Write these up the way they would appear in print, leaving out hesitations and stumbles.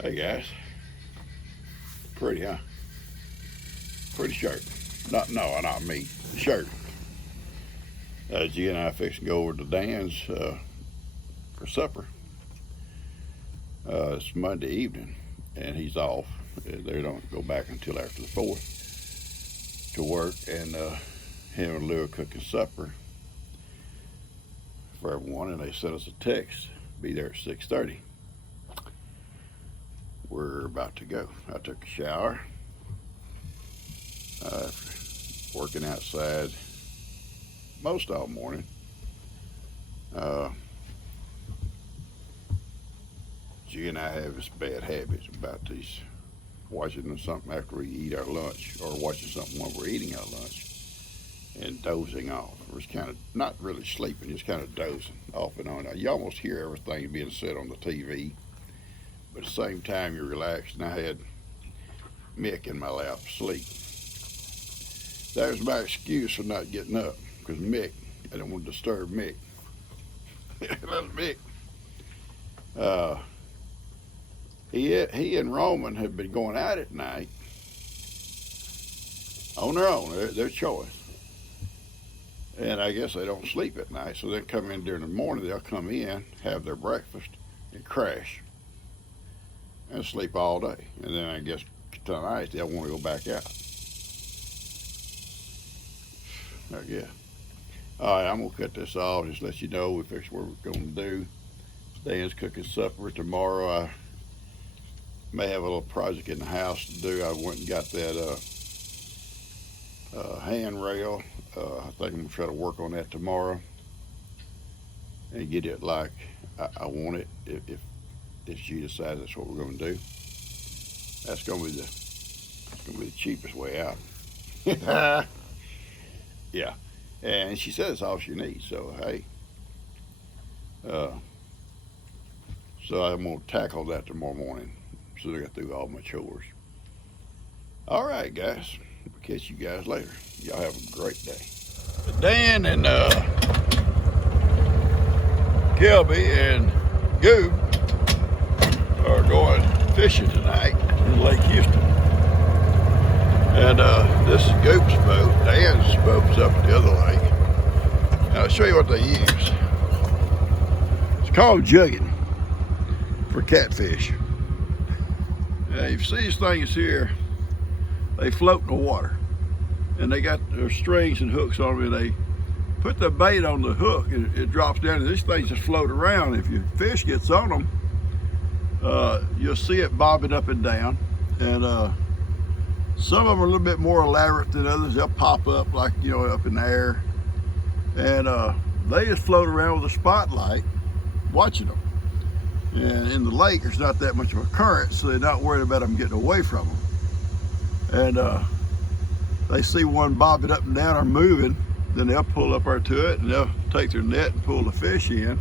Hey guys, pretty, huh? Pretty shirt. Not me. The shirt. G and I fixing to go over to Dan's for supper. It's Monday evening, and he's off. They don't go back until after the 4th to work, and him and Lou are cooking supper for everyone, and they sent us a text. Be there at 6:30. We're about to go. I took a shower. Working outside most all morning. G and I have this bad habit about these watching something after we eat our lunch, or watching something while we're eating our lunch, and dozing off. We're just kind of not really sleeping, just kind of dozing off and on. Now, you almost hear everything being said on the TV, but at the same time you're relaxed. And I had Mick in my lap asleep. That was my excuse for not getting up, because Mick, I didn't want to disturb Mick. Little Mick. He and Roman have been going out at night on their own, their choice. And I guess they don't sleep at night, so they'll come in during the morning, they'll come in, have their breakfast, and crash, and sleep all day. And then I guess tonight they'll want to go back out. I guess. All right, I'm going to cut this off, just let you know if that's what we're going to do. Dan's cooking supper. Tomorrow I may have a little project in the house to do. I went and got that handrail. I think I'm going to try to work on that tomorrow and get it like I want it, if she decides that's what we're going to do. That's going to be the cheapest way out. Yeah, and she says it's all she needs, so hey. So I'm going to tackle that tomorrow morning, so I got through all my chores. All right, guys. We'll catch you guys later. Y'all have a great day. Dan and Kelby and Goob are going fishing tonight in Lake Houston. And this is Goob's boat. Dan's boat's up at the other lake. Now, I'll show you what they use. It's called jugging for catfish. You see these things here, they float in the water. And they got their strings and hooks on them, and they put the bait on the hook, and it drops down, and these things just float around. If your fish gets on them, you'll see it bobbing up and down. And some of them are a little bit more elaborate than others. They'll pop up like, up in the air. And they just float around with a spotlight watching them. And in the lake, there's not that much of a current, so they're not worried about them getting away from them. And they see one bobbing up and down or moving, then they'll pull up there to it, and they'll take their net and pull the fish in,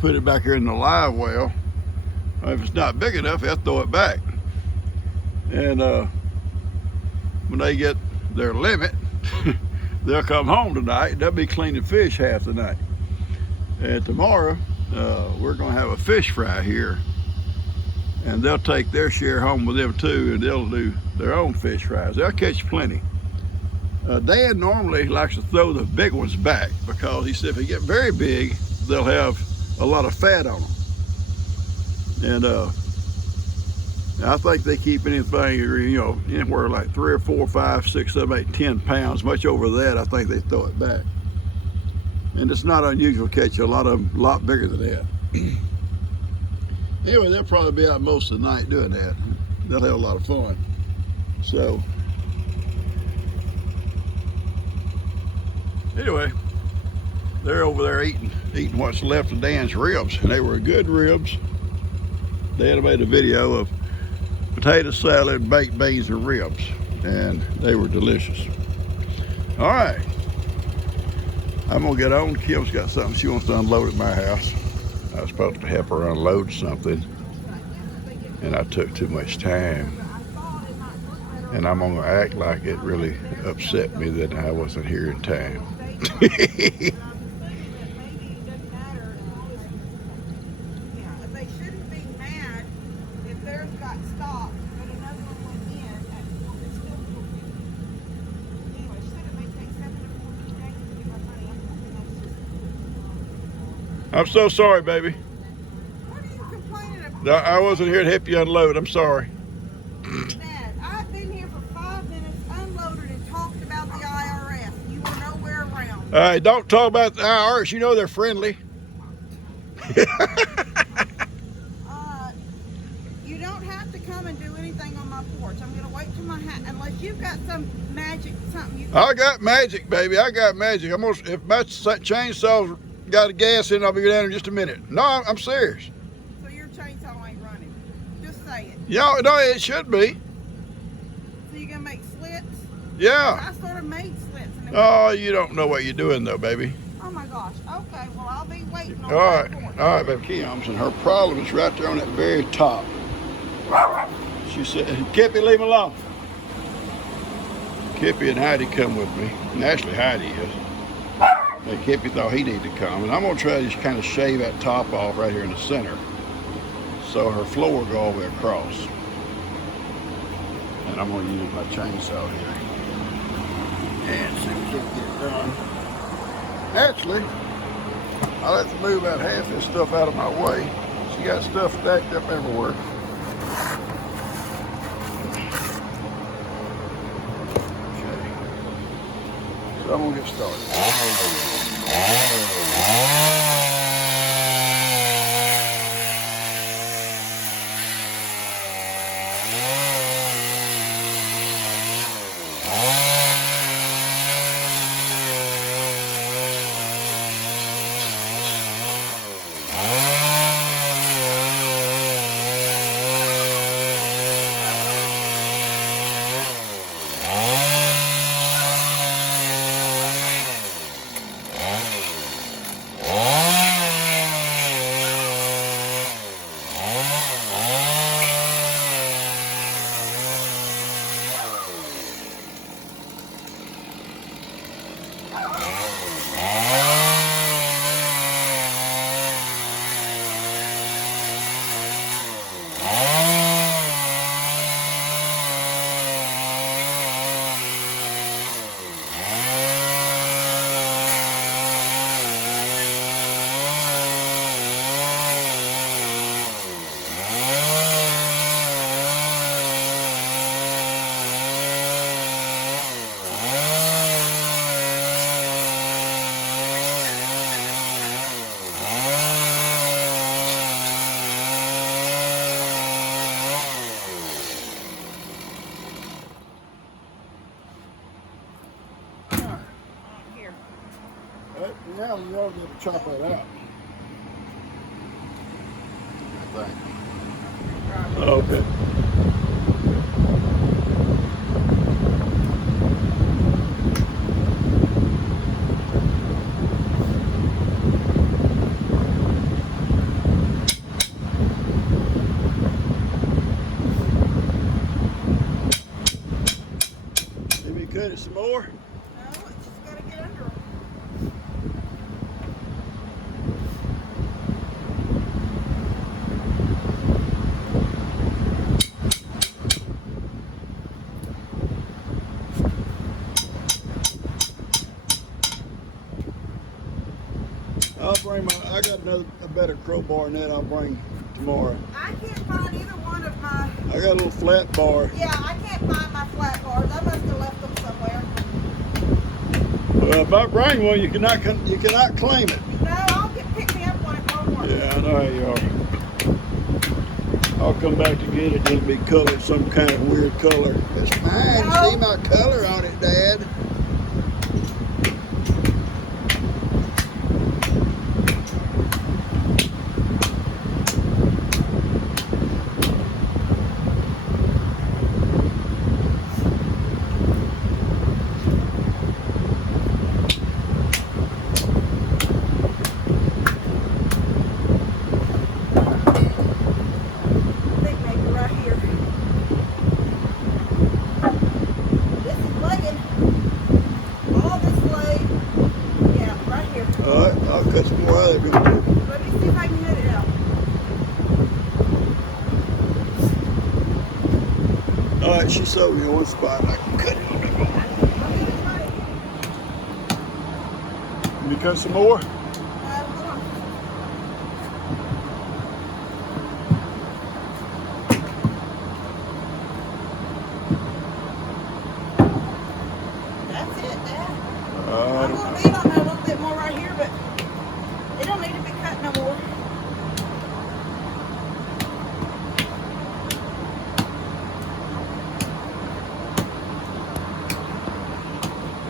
put it back here in the live well. If it's not big enough, they'll throw it back. And when they get their limit, they'll come home tonight. They'll be cleaning fish half the night. And tomorrow, we're gonna have a fish fry here, and they'll take their share home with them too, and they'll do their own fish fries. They'll catch plenty. Dan normally likes to throw the big ones back, because he said if they get very big, they'll have a lot of fat on them. And I think they keep anything, anywhere like 3 or 4, 5, 6, 7, 8, 10 pounds. Much over that, I think they throw it back. And it's not unusual to catch a lot of them, a lot bigger than that. Anyway, they'll probably be out most of the night doing that. They'll have a lot of fun. So, anyway, they're over there eating what's left of Dan's ribs, and they were good ribs. Dan made a video of potato salad, baked beans, and ribs, and they were delicious. All right, I'm gonna get on. Kim's got something she wants to unload at my house. I was supposed to help her unload something, and I took too much time. And I'm gonna act like it really upset me that I wasn't here in time. got stopped, but another one went in at it's still 450. Anyway, she said it may take 7 to 14 days to get my money. I'm hoping that's just. I'm so sorry, baby. What are you complaining about? I wasn't here to help you unload. I'm sorry. Dad, I've been here for 5 minutes, unloaded, and talked about the IRS. You were nowhere around. Don't talk about the IRS. You know they're friendly. You don't have to come and do anything on my porch. I'm going to wait till my hat, unless you've got some magic, something you can. I got magic, baby. I got magic. If my chainsaw's got a gas in it, I'll be down in just a minute. No, I'm serious. So your chainsaw ain't running. Just say it. Yeah, no, it should be. So you going to make slits? Yeah. I sort of made slits. Oh, you don't know what you're doing, though, baby. Oh, my gosh. Okay, well, I'll be waiting on All right. that point. All right, baby. Thompson, her problem is right there on that very top. She said, Kippy, leave him alone. Kippy and Heidi come with me. And actually, Heidi is. And Kippy thought he needed to come. And I'm going to try to just kind of shave that top off right here in the center, so her floor will go all the way across. And I'm going to use my chainsaw here. And see if we can get it done. Actually, I'll have to move about half this stuff out of my way. She got stuff stacked up everywhere. Okay. So I'm going to get started. Now you ought to chop that out. I think. Okay. Maybe cut it some more. No, it's just got to get under them. I got a better crowbar than that I'll bring tomorrow. I can't find either one of my. I got a little flat bar. Yeah, I can't find my flat bars. I must have left them somewhere. Well, if I bring one, you cannot claim it. No, I'll pick me up one at Walmart. Yeah, I know how you are. I'll come back to get it. It'll be colored some kind of weird color. It's fine. No. See my color on it, Dad. All right, she sold me one spot. I can cut it a little bit more. Can you cut some more? Hold on. That's it, Dad. I'm going to beat on that a little bit more right here, but it don't need to be cut no more.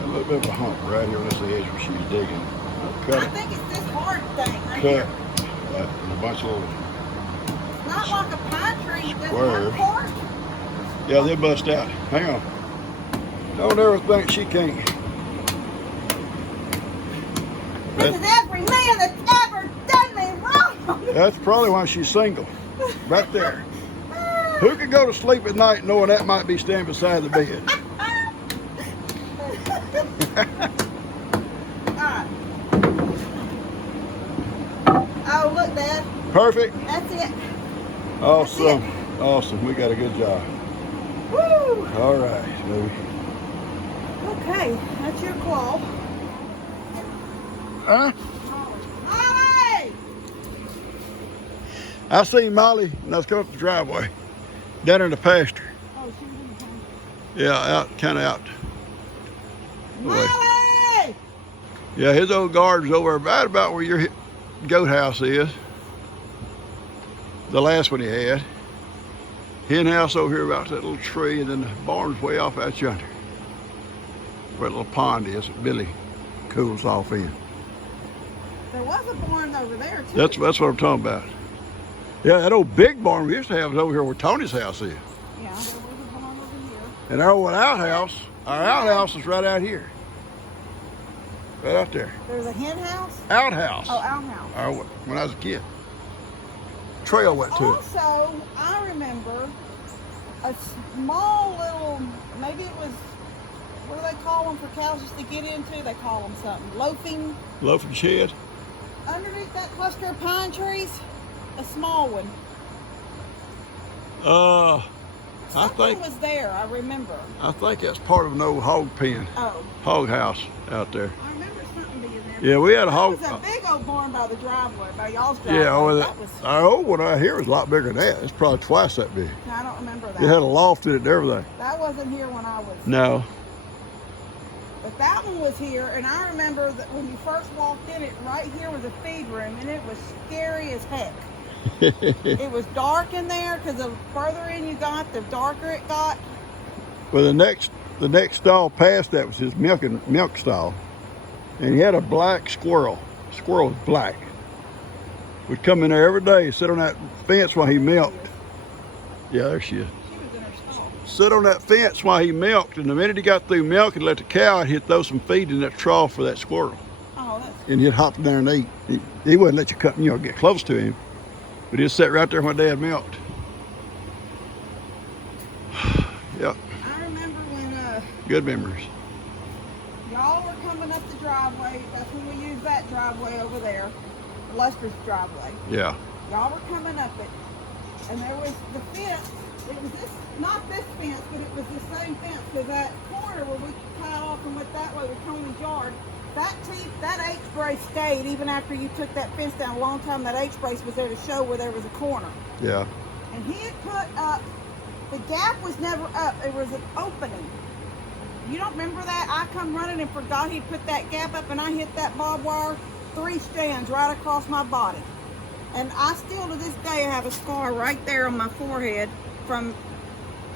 A little bit of a hump right here on this edge where she's digging. Cut I it. think it's this hard thing right Cut. here. And a bunch of little. It's not like a pine tree. This Square. hard. Yeah, they bust out. Hang on. Don't ever think she can't. This is every man that's ever done me wrong. That's probably why she's single. Right there. Who could go to sleep at night knowing that might be standing beside the bed? Alright. Oh, look, Dad. Perfect. That's it. Awesome. Awesome. We got a good job. Woo! All right, baby. Okay, that's your claw. Huh? Molly! I seen Molly when I was coming up the driveway. Down in the pasture. Oh, she was in the pasture. Yeah, out, kind of out. Molly! Yeah, his old garden's over right about where your goat house is. The last one he had. Hen house over here about that little tree, and then the barn's way off out yonder. Where that little pond is that Billy cools off in. There was a barn over there, too. That's what I'm talking about. Yeah, that old big barn we used to have is over here where Tony's house is. Yeah, there was a barn over here. And our old outhouse, is right out here. Right out there. There's a hen house? Outhouse. Oh, outhouse. When I was a kid. Trail went to it. Also, I remember a small little, maybe it was, what do they call them for cows just to get into? They call them something. Loafing shed. Underneath that cluster of pine trees, a small one. Something was there, I remember. I think that's part of an old hog pen. Oh. Hog house out there. I remember something being there. Yeah, we had a hog. It was a big old barn by the driveway, by y'all's driveway. Yeah, well, that was, our old one out here was a lot bigger than that. It's probably twice that big. I don't remember that. It had a loft in it and everything. That wasn't here when I was. No. But that one was here, and I remember that when you first walked in it, right here was a feed room, and it was scary as heck. It was dark in there, because the further in you got, the darker it got. Well, the next stall past that was his milk stall, and he had a black squirrel. The squirrel was black. Would come in there every day, sit on that fence while he milked. Yeah, there she is. She was in her stall. Sit on that fence while he milked, and the minute he got through milking, let the cow, he'd throw some feed in that trough for that squirrel, Oh, that's and he'd hop down and eat. He wouldn't let you get close to him, but he'd sit right there when Dad milked. Yep, I remember when good memories. y'all were coming up the driveway. That's when we used that driveway over there, Lester's driveway. Yeah. Y'all were coming up it, and there was the fence. It was this, not this fence, but it was the same fence. So that corner where we cut off and went that way with Tony's yard, that H brace stayed even after you took that fence down. A long time that H brace was there to show where there was a corner. Yeah. And he had put up, the gap was never up. It was an opening. You don't remember that? I come running and forgot he put that gap up, and I hit that barbed wire 3 strands right across my body. And I still to this day have a scar right there on my forehead from.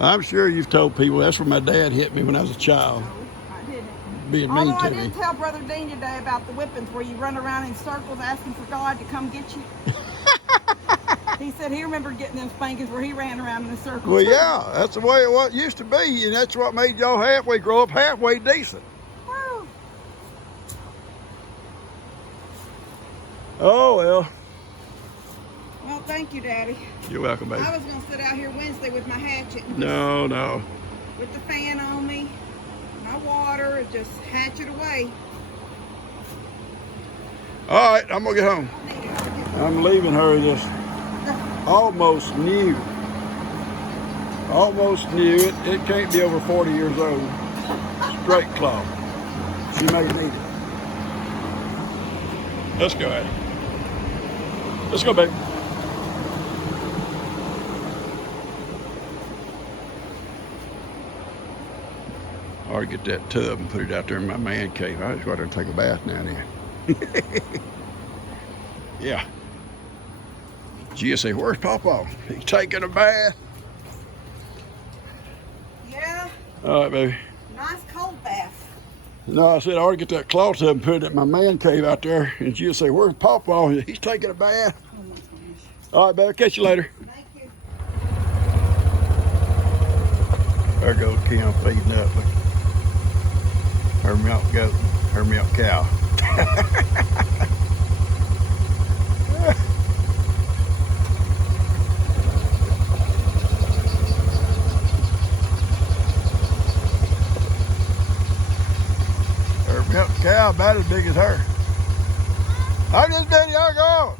I'm sure you've told people that's where my dad hit me when I was a child. No, I didn't. Being mean Although I to me. did tell Brother Dean today about the whippings where you run around in circles asking for God to come get you. He said he remembered getting them spankings where he ran around in a circle. Well, yeah, that's the way it used to be, and that's what made y'all grow up halfway decent. Woo. Oh, well. Well, thank you, Daddy. You're welcome, baby. I was going to sit out here Wednesday with my hatchet. And No. with the fan on me, my water, and just hatchet away. All right, I'm going to get home. I'm leaving her this almost new Almost knew it. It can't be over 40 years old. Straight claw. She may need it. Let's go, Addie. Let's go, baby. I ought to get that tub and put it out there in my man cave. I just go out there and take a bath now and then. Yeah. Gia say, where's Papa? He's taking a bath. Yeah. All right, baby. Nice cold bath. No, I said I ought to get that cloth tub and put it in my man cave out there. And Gia say, where's Papa? He's taking a bath. Oh my gosh. All right, baby. Catch you later. Thank you. There goes Kim feeding up. Her milk goat, her milk cow. Her milk cow about as big as her. I'm just letting y'all go.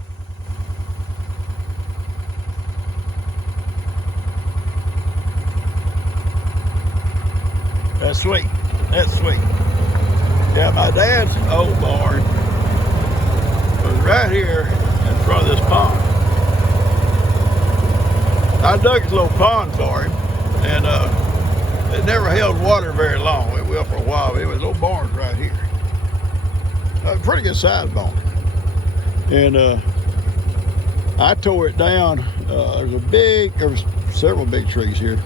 That's sweet. That's sweet. Yeah, my dad's old barn was right here in front of this pond. I dug this little pond for him, and it never held water very long. It will for a while, but it was little barns right here. A pretty good sized barn. And I tore it down. There was several big trees here,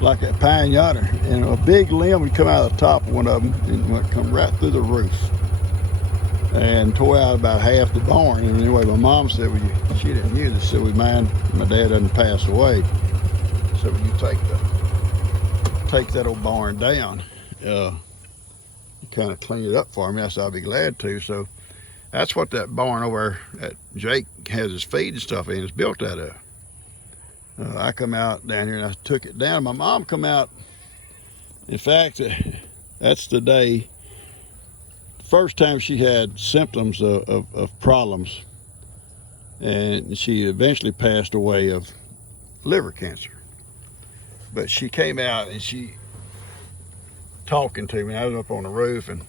like that pine yonder, and a big limb would come out of the top of one of them and would come right through the roof and tore out about half the barn. And anyway, my mom said, well, she didn't use it, so we mind my dad doesn't pass away. So when you take that old barn down, you kind of clean it up for me. I said, I'll be glad to. So that's what that barn over that Jake has his feed and stuff in is built out of. I come out down here and I took it down. My mom come out. In fact, that's the day, first time she had symptoms of problems. And she eventually passed away of liver cancer. But she came out and she talking to me. I was up on the roof and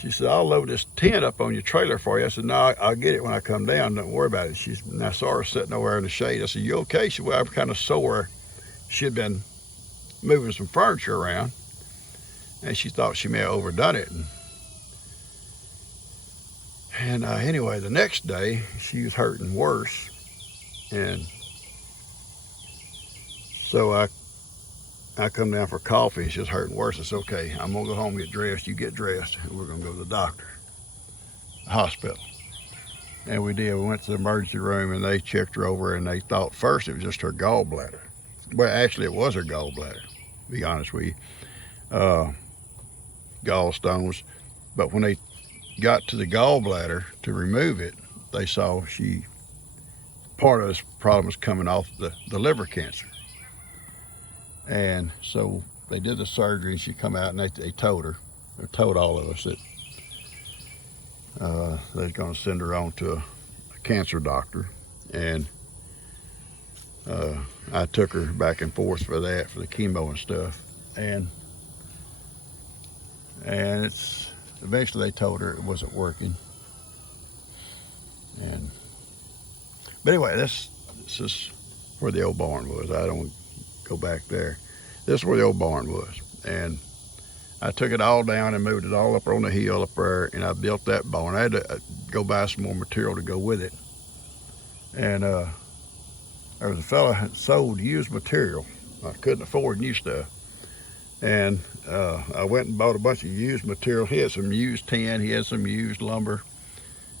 she said, I'll load this tent up on your trailer for you. I said, no, I'll get it when I come down. Don't worry about it. And I saw her sitting over there in the shade. I said, you okay? She said, well, I'm kind of sore. She had been moving some furniture around, and she thought she may have overdone it. And anyway, the next day, she was hurting worse. And so I come down for coffee, and she was hurting worse. I said, okay, I'm gonna go home and get dressed. You get dressed, and we're gonna go to the doctor, the hospital. And we did. We went to the emergency room, and they checked her over, and they thought first it was just her gallbladder. Well, actually, it was her gallbladder, to be honest with you. Gallstones. But when they got to the gallbladder to remove it, they saw part of this problem was coming off the liver cancer. And so they did the surgery, and she come out, and they told all of us that they're going to send her on to a cancer doctor. And I took her back and forth for the chemo and stuff. And it's eventually they told her it wasn't working. But anyway, this is where the old barn was. I don't go back there. This is where the old barn was. And I took it all down and moved it all up on the hill up there, and I built that barn. I had to go buy some more material to go with it. And there was a fella that sold used material. I couldn't afford new stuff. And I went and bought a bunch of used material. He had some used tin, he had some used lumber,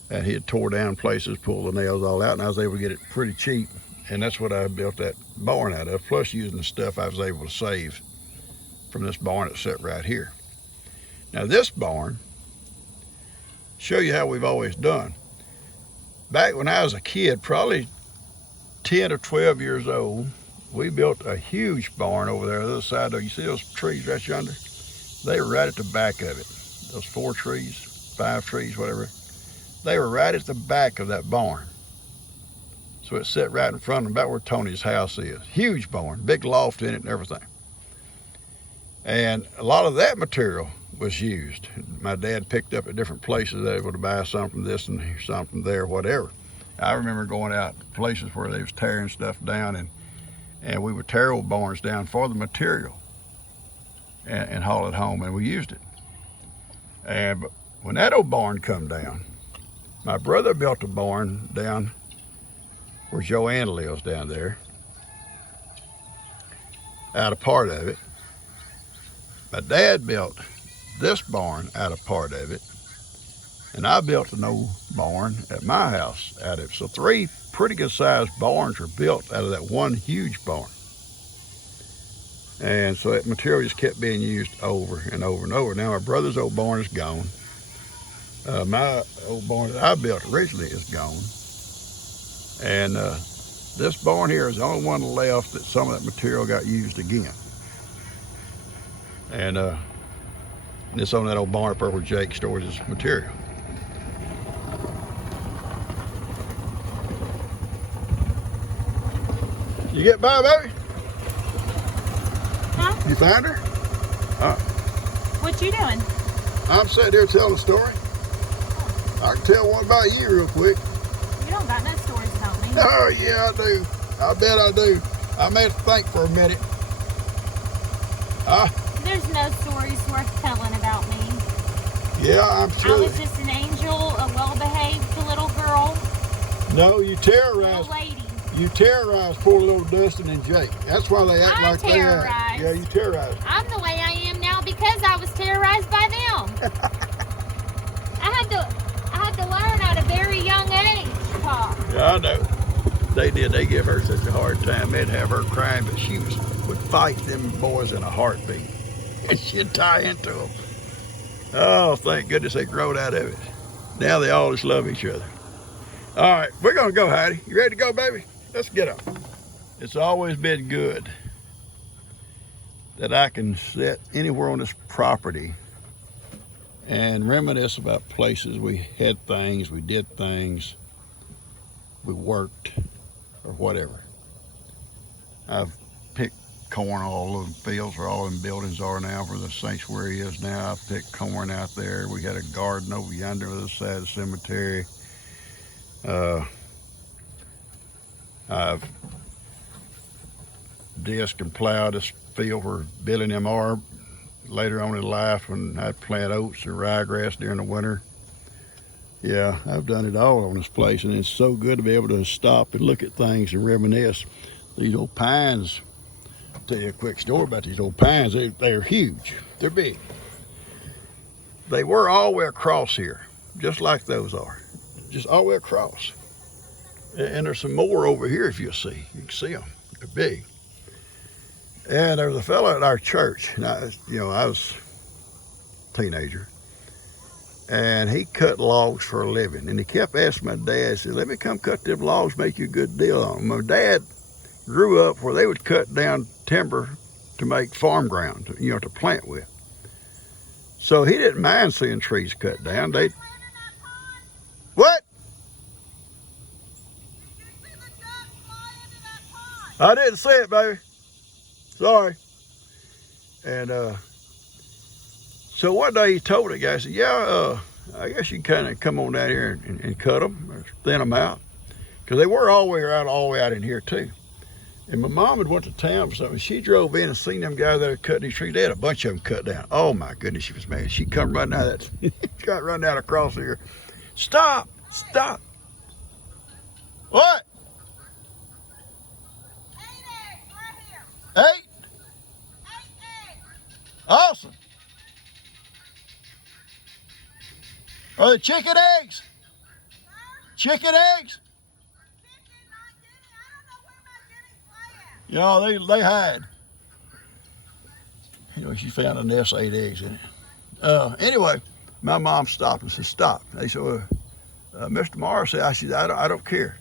and he had tore down places, pulled the nails all out, and I was able to get it pretty cheap. And that's what I built that barn out of, plus using the stuff I was able to save from this barn that's set right here. Now this barn, show you how we've always done. Back when I was a kid, probably 10 or 12 years old, we built a huge barn over there on the other side. You see those trees right yonder? They were right at the back of it. Those 4 trees, 5 trees, whatever. They were right at the back of that barn. So it set right in front of them, about where Tony's house is. Huge barn, big loft in it and everything. And a lot of that material was used. My dad picked up at different places, able to buy something this and something there, whatever. I remember going out to places where they was tearing stuff down, and we would tear old barns down for the material and haul it home, and we used it. But when that old barn come down, my brother built a barn down where Joanne lives down there, out of part of it. My dad built this barn out of part of it, and I built an old barn at my house out of it. So 3 pretty good sized barns were built out of that one huge barn. And so that material just kept being used over and over and over. Now my brother's old barn is gone. My old barn that I built originally is gone. And this barn here is the only one left that some of that material got used again. And it's on that old barn up there where Jake stores his material. You get by, baby? Huh? You found her? What you doing? I'm sitting here telling a story. I can tell one about you real quick. You don't got no stories to tell me. Oh, yeah, I do. I bet I do. I may have to think for a minute. There's no stories worth telling about me. Yeah, I'm sure. I was just an angel, a well-behaved little girl. No, you terrorized. A lady. You terrorized poor little Dustin and Jake. That's why they act like they act. Yeah, you terrorized. I'm the way I am now because I was terrorized by them. I had to learn at a very young age, Pop. Yeah, I know. They did. They give her such a hard time. They'd have her crying, but she would fight them boys in a heartbeat. And she'd tie into them. Oh, thank goodness they growed out of it. Now they all just love each other. All right, we're going to go, Heidi. You ready to go, baby? Let's get up. It's always been good that I can sit anywhere on this property and reminisce about places we had things, we did things, we worked, or whatever. I've picked corn all over the fields where all them buildings are now, where the sanctuary is now. I've picked corn out there. We had a garden over yonder on the other side of the cemetery. I've disked and plowed this field where Billy and them are later on in life when I'd plant oats or ryegrass during the winter. Yeah, I've done it all on this place, and it's so good to be able to stop and look at things and reminisce. These old pines, I'll tell you a quick story about these old pines. They're huge. They're big. They were all the way across here, just like those are. Just all the way across. And there's some more over here if you'll see. You can see them. They're big. And there was a fellow at our church, and I was a teenager, and he cut logs for a living. And he kept asking my dad, he said, let me come cut them logs, make you a good deal on them. My dad grew up where they would cut down timber to make farm ground, to plant with. So he didn't mind seeing trees cut down. What? I didn't see it, baby. Sorry. And so one day he told the guy, he said, yeah, I guess you can kind of come on down here and cut them or thin them out. Because they were all the way out in here too. And my mom had went to town for something. She drove in and seen them guys that were cutting these trees. They had a bunch of them cut down. Oh my goodness, she was mad. She come running out of that. She got run out across here. Stop! Stop! What? 8 eggs right here. 8? 8 eggs. Awesome. Are they chicken eggs? Chicken eggs? Yeah, they had. Anyway, she found a nest, 8 eggs in it. Anyway, my mom stopped and said, stop. They said, well, Mr. Morris said, I don't care.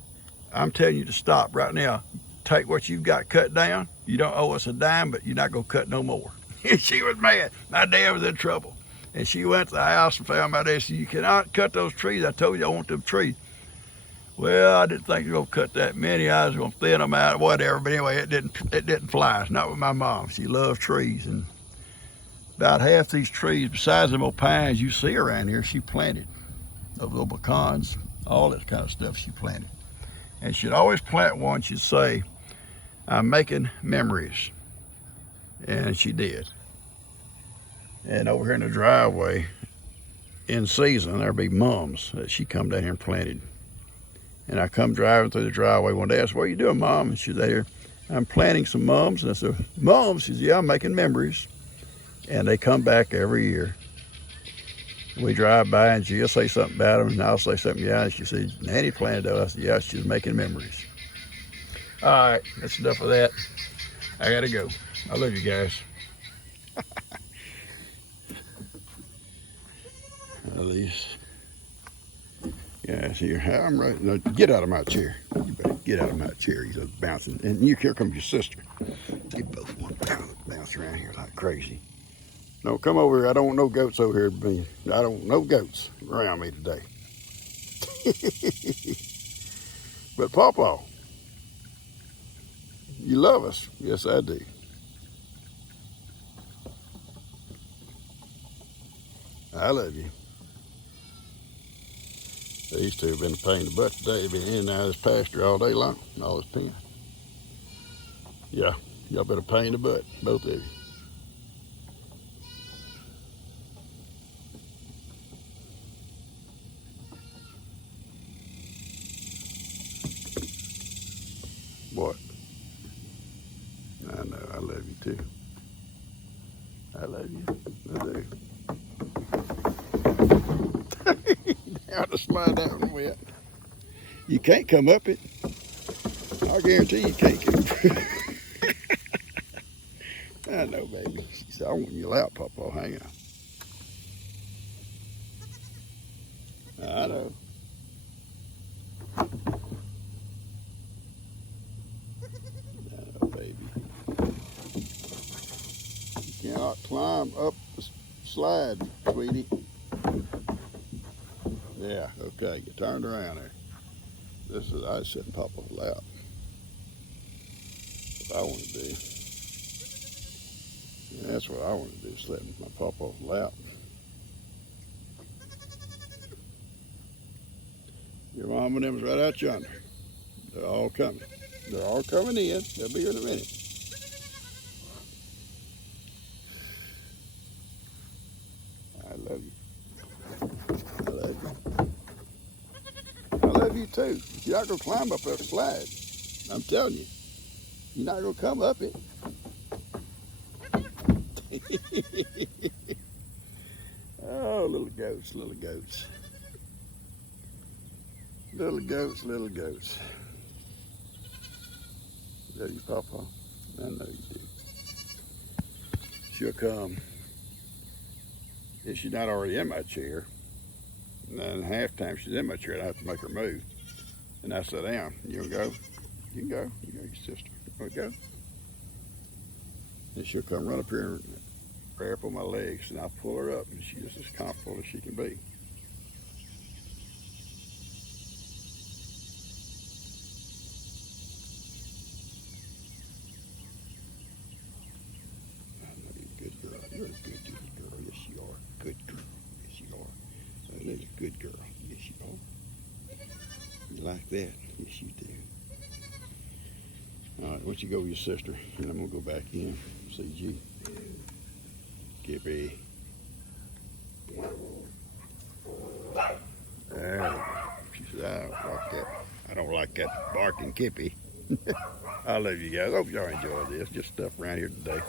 I'm telling you to stop right now. Take what you've got cut down. You don't owe us a dime, but you're not going to cut no more. She was mad. My dad was in trouble. And she went to the house and found my dad and said, you cannot cut those trees. I told you I want them trees. Well, I didn't think you were gonna cut that many. I was gonna thin them out, whatever. But anyway, it didn't fly. It's not with my mom. She loves trees, and about half these trees, besides them old pines you see around here, she planted. Those little pecans, all this kind of stuff she planted. And she'd always plant one. She'd say, "I'm making memories," and she did. And over here in the driveway, in season, there'd be mums that she come down here and planted. And I come driving through the driveway one day. I said, "What are you doing, Mom?" And she's there, "I'm planting some mums." And I said, "Mums?" She said, "Yeah, I'm making memories." And they come back every year. We drive by and she'll say something about them, and I'll say something, yeah. And she said, "Nanny planted those." I said, "Yeah, she's making memories." All right, that's enough of that. I gotta go. I love you guys. At least. Yeah, see, I'm right. No, get out of my chair. You better get out of my chair. You're bouncing. And here comes your sister. You both want to bounce around here like crazy. No, come over here. I don't want no goats over here. I don't want no goats around me today. But Pawpaw, you love us. Yes, I do. I love you. These two have been a pain in the butt today. They've been in and out of this pasture all day long, all this pen. Yeah, y'all been a pain in the butt, both of you. What? I know, I love you too. I love you, I do. How to slide down the wet. You can't come up it. I guarantee you can't come up it. I know, baby. She said, "I want you out, Pawpaw. Hang on." I know. I know, baby. You cannot climb up the slide, sweetie. Yeah, okay, you turned around there. I was sitting Papa's lap. What I want to do. Yeah, that's what I want to do, sit in my Papa's lap. Your mom and them's right out yonder. They're all coming. They're all coming in. They'll be here in a minute. I love you. I love you. I love you too. You're not gonna climb up that slide. I'm telling you. You're not gonna come up it. Oh, little goats, little goats. Little goats, little goats. Love you, Pawpaw? I know you do. She'll come. If she's not already in my chair, and then half time she's in my chair, I have to make her move. And I sit down. You wanna go? You can go. You go, your sister. You wanna go? And she'll come run up here and grab on my legs, and I'll pull her up, and she's just as comfortable as she can be. Good girl. You're a good girl. Yes, you are. Good girl. Yes, you are. That is a good girl. Yes, you are. You like that? Yes, you do. All right, why don't you go with your sister, and I'm going to go back in. CG. Kippy. She said, "I don't like that. I don't like that barking Kippy." I love you guys. Hope y'all enjoyed this. Just stuff around here today.